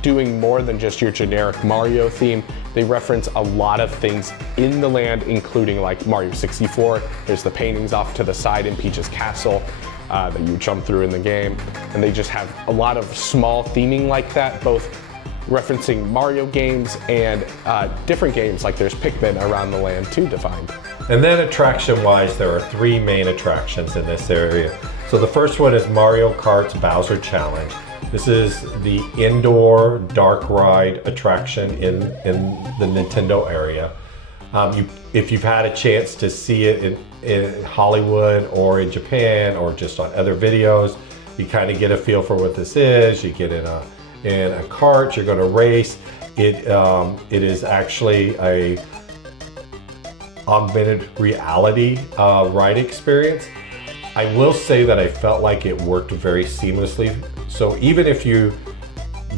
doing more than just your generic Mario theme. They reference a lot of things in the land, including like Mario 64. There's the paintings off to the side in Peach's castle that you jump through in the game. And they just have a lot of small theming like that, both referencing Mario games and different games, like there's Pikmin around the land too defined. And then attraction-wise, there are 3 main attractions in this area. So the first one is Mario Kart's Bowser Challenge. This is the indoor dark ride attraction in the Nintendo area. If you've had a chance to see it in Hollywood or in Japan or just on other videos, you kind of get a feel for what this is. You get in a cart, you're going to race. It is actually a augmented reality ride experience. I will say that I felt like it worked very seamlessly. So even if you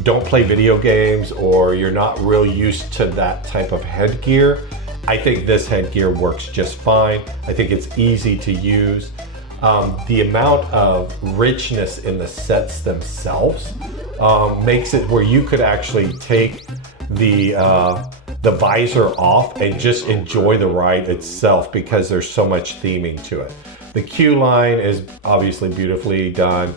don't play video games or you're not real used to that type of headgear, I think this headgear works just fine. I think it's easy to use. The amount of richness in the sets themselves makes it where you could actually take the visor off and just enjoy the ride itself because there's so much theming to it. The queue line is obviously beautifully done.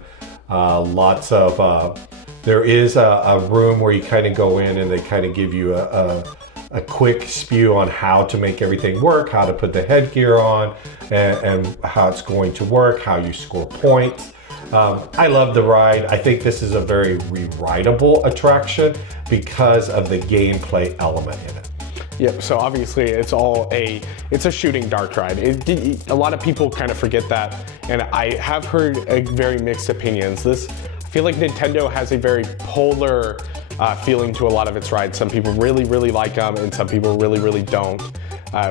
There is a room where you kind of go in and they kind of give you a quick spew on how to make everything work, how to put the headgear on, and how it's going to work, how you score points. I love the ride. I think this is a very re-rideable attraction because of the gameplay element in it. Yep, so obviously it's a shooting dark ride. A lot of people kind of forget that, and I have heard very mixed opinions. I feel like Nintendo has a very polar feeling to a lot of its rides. Some people really, really like them, and some people really, really don't.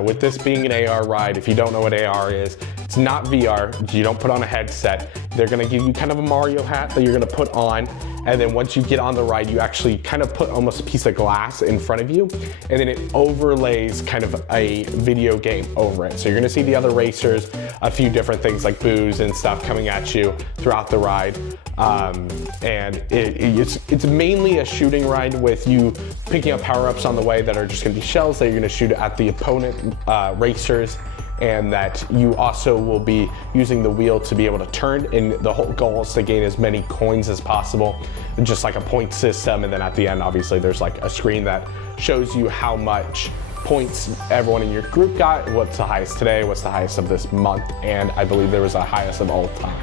With this being an AR ride, if you don't know what AR is, it's not VR. You don't put on a headset. They're gonna give you kind of a Mario hat that you're gonna put on, and then once you get on the ride, you actually kind of put almost a piece of glass in front of you, and then it overlays kind of a video game over it. So you're gonna see the other racers, a few different things like booze and stuff coming at you throughout the ride. And it's mainly a shooting ride with you picking up power-ups on the way that are just gonna be shells that you're gonna shoot at the opponent racers, and that you also will be using the wheel to be able to turn, and the whole goal is to gain as many coins as possible, just like a point system. And then at the end, obviously, there's like a screen that shows you how much points everyone in your group got, what's the highest today, what's the highest of this month, and I believe there was a highest of all time.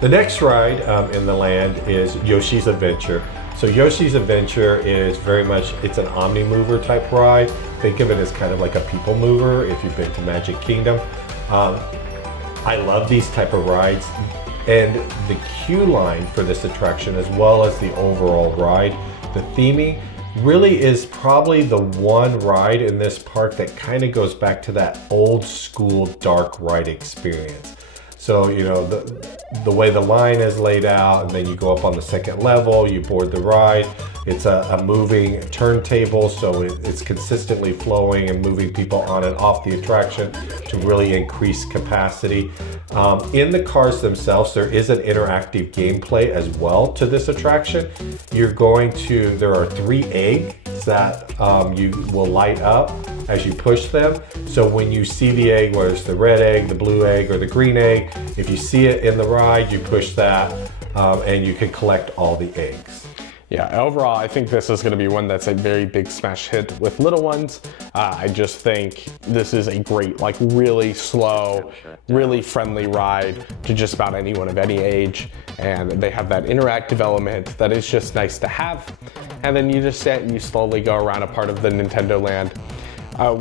The next ride in the land is Yoshi's Adventure. So Yoshi's Adventure is very much, it's an omni-mover type ride. Think of it as kind of like a people mover if you've been to Magic Kingdom. I love these type of rides, and the queue line for this attraction as well as the overall ride, the theming, really is probably the one ride in this park that kind of goes back to that old school dark ride experience. So, you know, the way the line is laid out, and then you go up on the second level, you board the ride. It's a moving turntable, so it's consistently flowing and moving people on and off the attraction to really increase capacity. In the cars themselves, there is an interactive gameplay as well to this attraction. There are 3 eggs that you will light up as you push them. So when you see the egg, whether it's the red egg, the blue egg, or the green egg, if you see it in the ride, you push that and you can collect all the eggs. Yeah, overall, I think this is going to be one that's a very big smash hit with little ones. I just think this is a great, like really slow, really friendly ride to just about anyone of any age. And they have that interactive element that is just nice to have. And then you just sit and you slowly go around a part of the Nintendo land.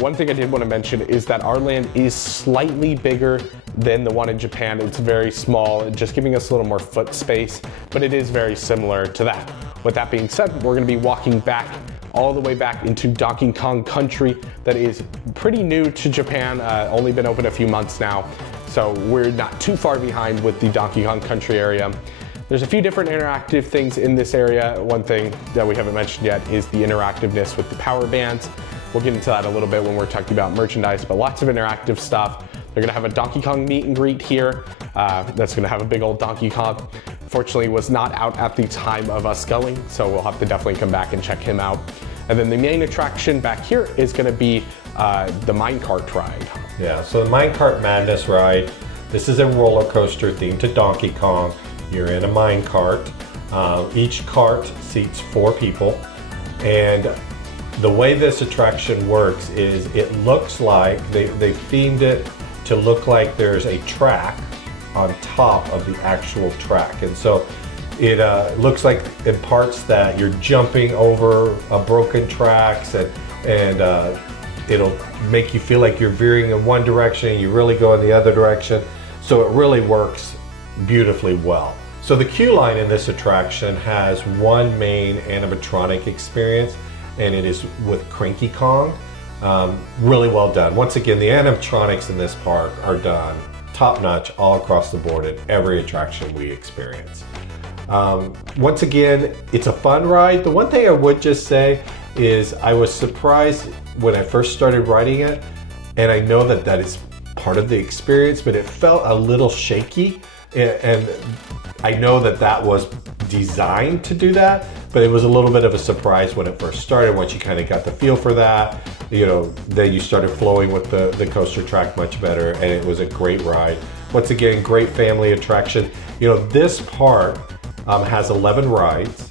One thing I did want to mention is that our land is slightly bigger than the one in Japan. It's very small, just giving us a little more foot space, but it is very similar to that. With that being said, we're going to be walking back all the way back into Donkey Kong Country that is pretty new to Japan, only been open a few months now, so we're not too far behind with the Donkey Kong Country area. There's a few different interactive things in this area. One thing that we haven't mentioned yet is the interactiveness with the power bands. We'll get into that a little bit when we're talking about merchandise, but lots of interactive stuff. They're gonna have a Donkey Kong meet and greet here. That's gonna have a big old Donkey Kong. Fortunately, was not out at the time of us going, so we'll have to definitely come back and check him out. And then the main attraction back here is gonna be the minecart ride. Yeah, so the Minecart Madness ride, this is a roller coaster themed to Donkey Kong. You're in a minecart. Each cart seats 4 people. And the way this attraction works is it looks like, they themed it to look like there's a track on top of the actual track. And so it looks like in parts that you're jumping over broken tracks and it'll make you feel like you're veering in one direction, you really go in the other direction. So it really works beautifully well. So the queue line in this attraction has one main animatronic experience, and it is with Cranky Kong. Really well done. Once again, the animatronics in this park are done top-notch all across the board at every attraction we experience. Once again, it's a fun ride. The one thing I would just say is I was surprised when I first started riding it, and I know that that is part of the experience, but it felt a little shaky, and I know that that was designed to do that, but it was a little bit of a surprise when it first started. Once you kind of got the feel for that, you know, then you started flowing with the coaster track much better, and it was a great ride. Once again, great family attraction. You know, this park has 11 rides,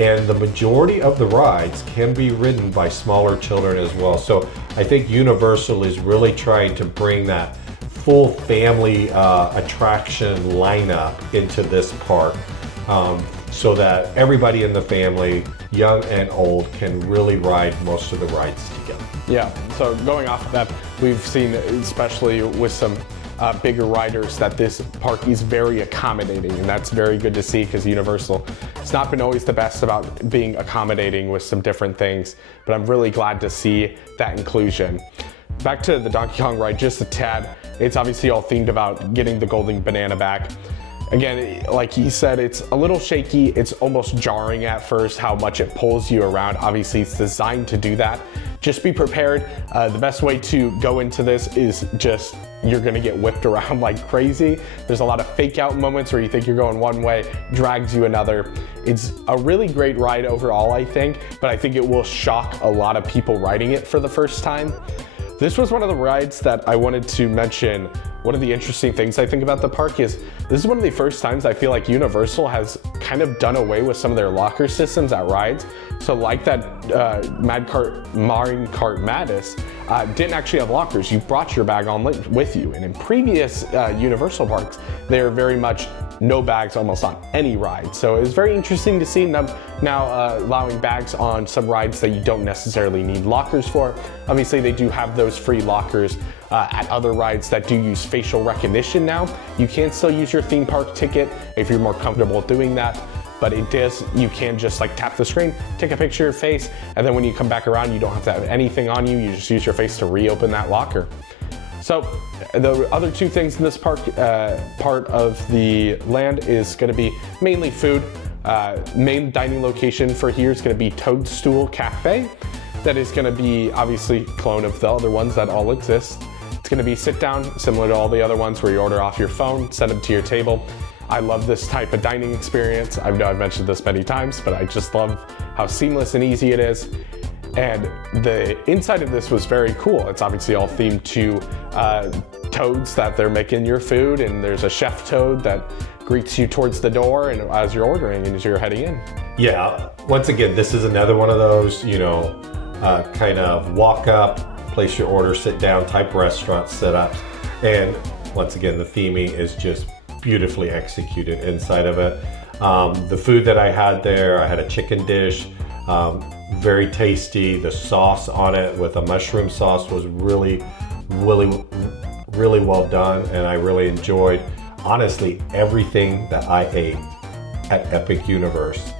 and the majority of the rides can be ridden by smaller children as well. So I think Universal is really trying to bring that full family attraction lineup into this park, so that everybody in the family, young and old, can really ride most of the rides together. Yeah, so going off of that, we've seen, especially with some bigger riders, that this park is very accommodating, and that's very good to see, because Universal has not been always the best about being accommodating with some different things, but I'm really glad to see that inclusion. Back to the Donkey Kong ride just a tad. It's obviously all themed about getting the golden banana back. Again, like he said, it's a little shaky. It's almost jarring at first how much it pulls you around. Obviously, it's designed to do that. Just be prepared. The best way to go into this is just, you're gonna get whipped around like crazy. There's a lot of fake out moments where you think you're going one way, drags you another. It's a really great ride overall, I think, but I think it will shock a lot of people riding it for the first time. This was one of the rides that I wanted to mention. One of the interesting things I think about the park is this is one of the first times I feel like Universal has kind of done away with some of their locker systems at rides. So like that Minecart Madness didn't actually have lockers. You brought your bag on with you. And in previous Universal parks, they are very much no bags almost on any ride. So it was very interesting to see them now allowing bags on some rides that you don't necessarily need lockers for. Obviously, they do have those free lockers at other rides that do use facial recognition now. You can still use your theme park ticket if you're more comfortable doing that, but it does, you can just like tap the screen, take a picture of your face, and then when you come back around, you don't have to have anything on you. You just use your face to reopen that locker. So the other two things in this park, part of the land, is going to be mainly food. Main dining location for here is going to be Toadstool Cafe. That is going to be obviously a clone of the other ones that all exist. It's going to be sit down, similar to all the other ones, where you order off your phone, send them to your table. I love this type of dining experience. I know I've mentioned this many times, but I just love how seamless and easy it is. And the inside of this was very cool. It's obviously all themed to toads that they're making your food, and there's a chef toad that greets you towards the door and as you're ordering and as you're heading in. Yeah, once again, this is another one of those, kind of walk up, place your order, sit down type restaurant setups. And once again, the theming is just beautifully executed inside of it. The food that I had there, I had a chicken dish, very tasty. The sauce on it with a mushroom sauce was really well done, and I really enjoyed, honestly, everything that I ate at Epic Universe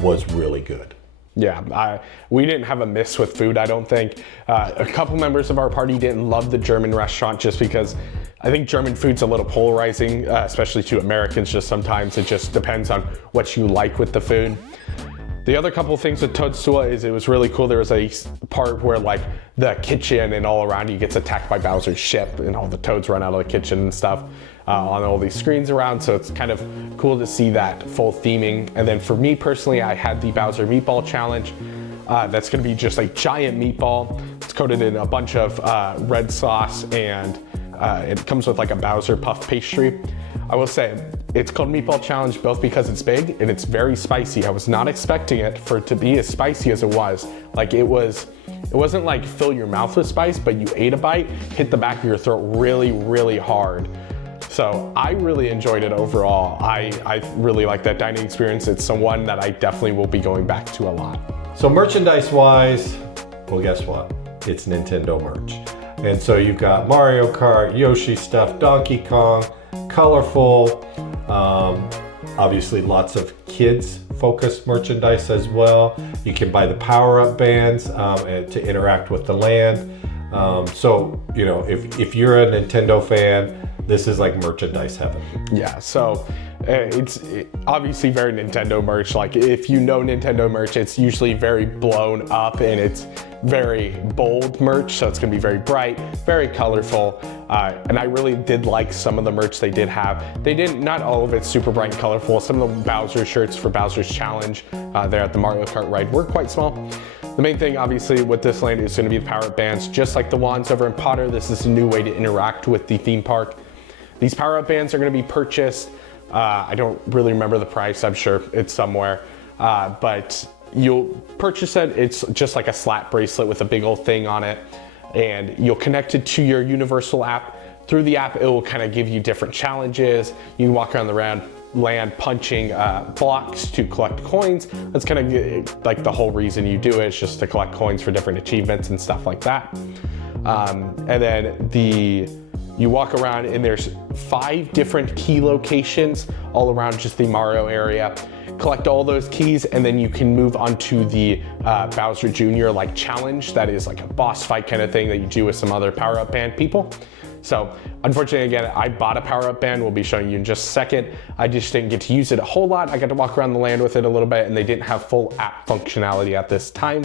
was really good. Yeah, we didn't have a miss with food, I don't think. A couple members of our party didn't love the German restaurant just because I think German food's a little polarizing, especially to Americans. Just sometimes it just depends on what you like with the food. The other couple things with Toadstool is it was really cool. There was a part where like the kitchen and all around you gets attacked by Bowser's ship and all the toads run out of the kitchen and stuff on all these screens around. So it's kind of cool to see that full theming. And then for me personally, I had the Bowser Meatball Challenge. That's gonna be just a giant meatball. It's coated in a bunch of red sauce, and it comes with like a Bowser puff pastry. I will say, it's called Meatball Challenge both because it's big and it's very spicy. I was not expecting it for it to be as spicy as it was. Like it wasn't like fill your mouth with spice, but you ate a bite, hit the back of your throat really hard. So I really enjoyed it overall. I really like that dining experience. It's the one that I definitely will be going back to a lot. So merchandise wise, well, guess what? It's Nintendo merch. And so you've got Mario Kart, Yoshi stuff, Donkey Kong, colorful, obviously lots of kids focused merchandise as well. You can buy the power-up bands and to interact with the land. So, if you're a Nintendo fan, this is like merchandise heaven. Yeah, so it's obviously very Nintendo merch. Like if you know Nintendo merch, it's usually very blown up and it's very bold merch. So it's gonna be very bright, very colorful. And I really did like some of the merch they did have. Not all of it's super bright and colorful. Some of the Bowser shirts for Bowser's Challenge there at the Mario Kart ride were quite small. The main thing, obviously, with this land is going to be the power-up bands. Just like the wands over in Potter, this is a new way to interact with the theme park. These power-up bands are going to be purchased. I don't really remember the price. I'm sure it's somewhere. But you'll purchase it. It's just like a slap bracelet with a big old thing on it. And you'll connect it to your Universal app. Through the app, it will kind of give you different challenges. You can walk around the land punching blocks to collect coins. That's kind of like the whole reason you do it, is just to collect coins for different achievements and stuff like that. And then you walk around and there's 5 different key locations all around just the Mario area. Collect all those keys and then you can move on to the Bowser Jr. like challenge. That is like a boss fight kind of thing that you do with some other power-up band people. So unfortunately, again, I bought a power-up band. We'll be showing you in just a second. I just didn't get to use it a whole lot. I got to walk around the land with it a little bit and they didn't have full app functionality at this time.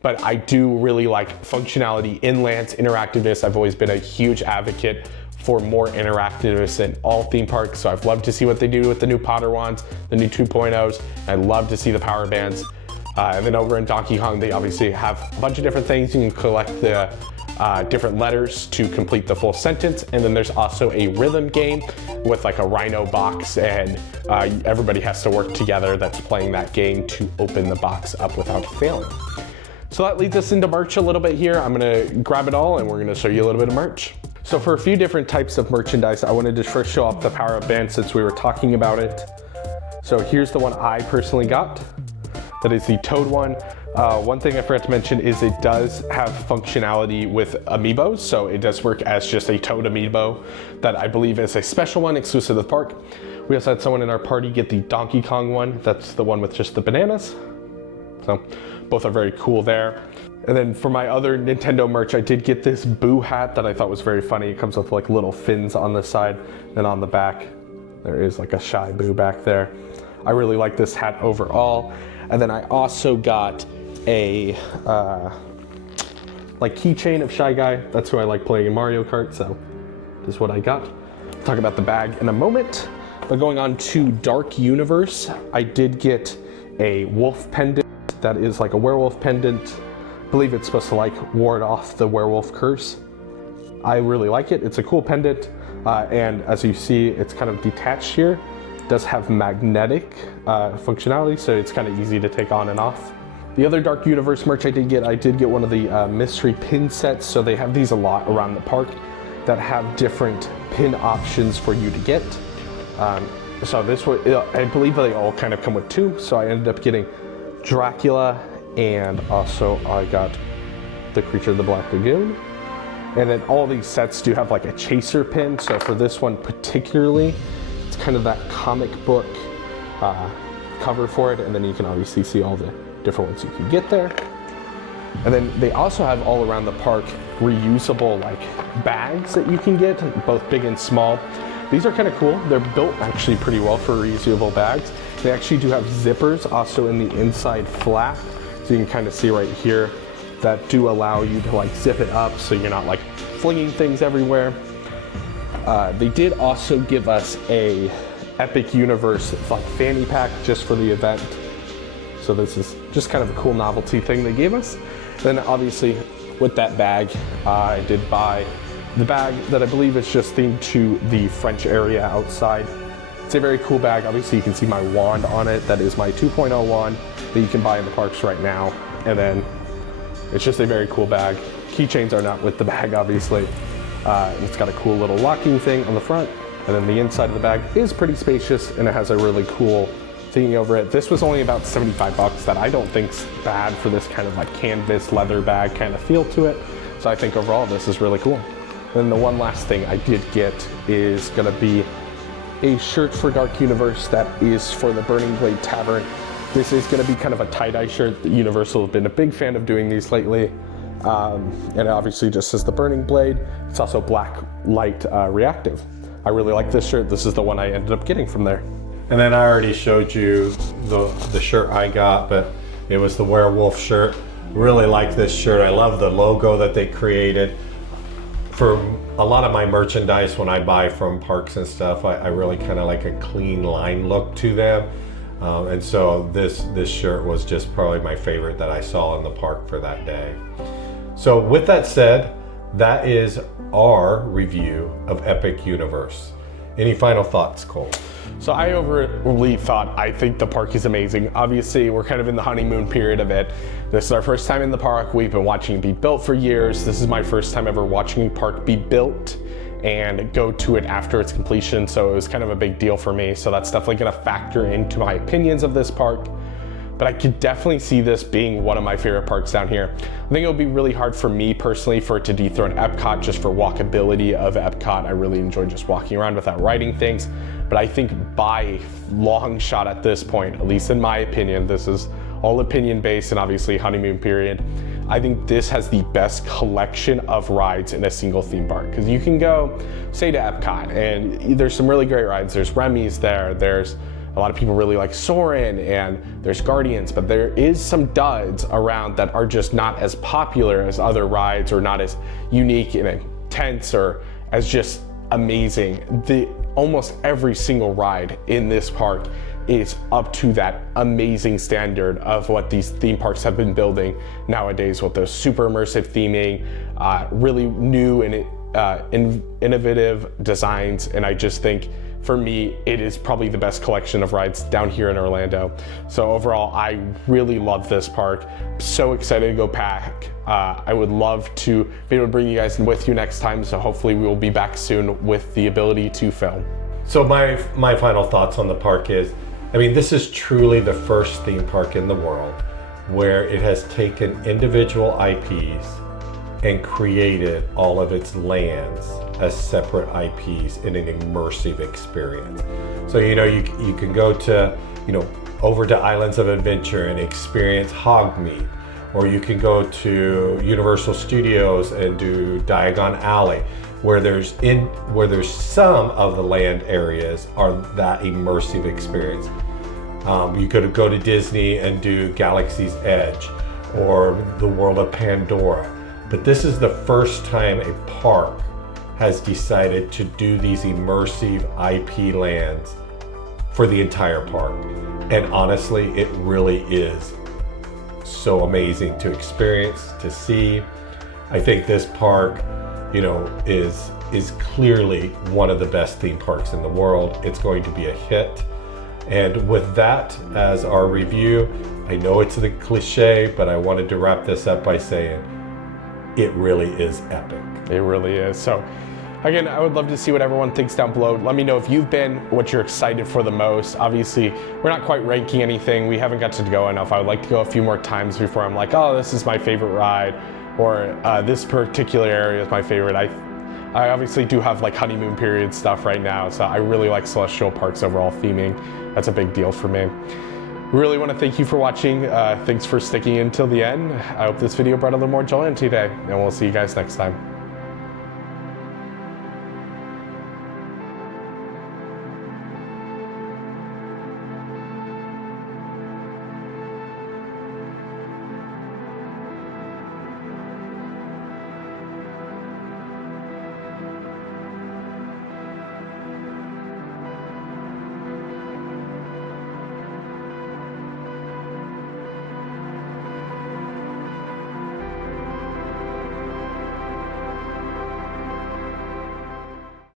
But I do really like functionality in lands, interactiveness. I've always been a huge advocate for more interactiveness in all theme parks. So I've loved to see what they do with the new Potter wands, the new 2.0s. I love to see the power bands. And then over in Donkey Kong, they obviously have a bunch of different things. You can collect the different letters to complete the full sentence. And then there's also a rhythm game with like a rhino box, and everybody has to work together that's playing that game to open the box up without failing. So that leads us into merch a little bit here. I'm gonna grab it all and we're gonna show you a little bit of merch. So for a few different types of merchandise, I wanted to first show off the power-up band since we were talking about it. So here's the one I personally got. That is the Toad one. One thing I forgot to mention is it does have functionality with amiibos, so it does work as just a Toad amiibo that I believe is a special one exclusive to the park. We also had someone in our party get the Donkey Kong one. That's the one with just the bananas. So both are very cool there. And then for my other Nintendo merch, I did get this Boo hat that I thought was very funny. It comes with like little fins on the side, and on the back, there is like a Shy Boo back there. I really like this hat overall. And then I also got a like keychain of Shy Guy. That's who I like playing in Mario Kart, so this is what I got. I'll talk about the bag in a moment. But going on to Dark Universe, I did get a wolf pendant that is like a werewolf pendant. I believe it's supposed to like ward off the werewolf curse. I really like it. It's a cool pendant. And as you see, it's kind of detached here. does have magnetic functionality, so it's kind of easy to take on and off. The other Dark Universe merch I did get one of the mystery pin sets. So they have these a lot around the park that have different pin options for you to get. So this one, I believe they all kind of come with two. So I ended up getting Dracula, and also I got the Creature of the Black Lagoon. And then all these sets do have like a chaser pin. So for this one particularly, it's kind of that comic book cover for it. And then you can obviously see all the different ones you can get there. And then they also have all around the park reusable like bags that you can get, both big and small. These are kind of cool. They're built actually pretty well for reusable bags. They actually do have zippers also in the inside flap. So you can kind of see right here that do allow you to like zip it up so you're not like flinging things everywhere. They did also give us a Epic Universe like fanny pack just for the event. So this is just kind of a cool novelty thing they gave us. Then obviously with that bag, I did buy the bag that I believe is just themed to the French area outside. It's a very cool bag. Obviously you can see my wand on it. That is my 2.0 wand that you can buy in the parks right now. And then it's just a very cool bag. Keychains are not with the bag, obviously. It's got a cool little locking thing on the front. And then the inside of the bag is pretty spacious, and it has a really cool thingy over it. This was only about 75 bucks, that I don't think's bad for this kind of like canvas leather bag kind of feel to it. So I think overall this is really cool. And the one last thing I did get is gonna be a shirt for Dark Universe that is for the Burning Blade Tavern. This is gonna be kind of a tie-dye shirt. The Universal have been a big fan of doing these lately. And it obviously just says the Burning Blade. It's also black light reactive. I really like this shirt. This is the one I ended up getting from there. And then I already showed you the shirt I got, but it was the werewolf shirt. Really like this shirt. I love the logo that they created. For a lot of my merchandise when I buy from parks and stuff, I really kind of like a clean line look to them. And so this shirt was just probably my favorite that I saw in the park for that day. So with that said, that is our review of Epic Universe. Any final thoughts, Cole? So I overly thought, I think the park is amazing. Obviously, we're kind of in the honeymoon period of it. This is our first time in the park. We've been watching it be built for years. This is my first time ever watching a park be built and go to it after its completion. So it was kind of a big deal for me. So that's definitely gonna factor into my opinions of this park. But I could definitely see this being one of my favorite parks down here. I think it'll be really hard for me personally for it to dethrone Epcot just for walkability of Epcot. I really enjoy just walking around without riding things. But I think by long shot at this point, at least in my opinion, this is all opinion based and obviously honeymoon period, I think this has the best collection of rides in a single theme park. Because you can go, say, to Epcot, and there's some really great rides. There's Remy's there, there's a lot of people really like Soarin', and there's Guardians, but there is some duds around that are just not as popular as other rides, or not as unique and intense, or as just amazing. Almost every single ride in this park is up to that amazing standard of what these theme parks have been building nowadays with those super immersive theming, really new and innovative designs. And I just think, for me, it is probably the best collection of rides down here in Orlando. So overall, I really love this park. So excited to go back. I would love to be able to bring you guys in with you next time. So hopefully we will be back soon with the ability to film. So my final thoughts on the park is, I mean, this is truly the first theme park in the world where it has taken individual IPs and created all of its lands as separate IPs in an immersive experience. So, you know, you can go to, over to Islands of Adventure and experience Hogmeade, or you can go to Universal Studios and do Diagon Alley, where there's some of the land areas are that immersive experience. You could go to Disney and do Galaxy's Edge or the World of Pandora. But this is the first time a park has decided to do these immersive IP lands for the entire park. And honestly, it really is so amazing to experience, to see. I think this park, is clearly one of the best theme parks in the world. It's going to be a hit. And with that as our review, I know it's the cliche, but I wanted to wrap this up by saying it really is epic. It really is. So again, I would love to see what everyone thinks down below. Let me know if you've been, what you're excited for the most. Obviously, we're not quite ranking anything. We haven't got to go enough. I would like to go a few more times before I'm like, oh, this is my favorite ride, or this particular area is my favorite. I obviously do have like honeymoon period stuff right now, so I really like Celestial Park's overall theming. That's a big deal for me. Really want to thank you for watching. Thanks for sticking until the end. I hope this video brought a little more joy into you today, and we'll see you guys next time.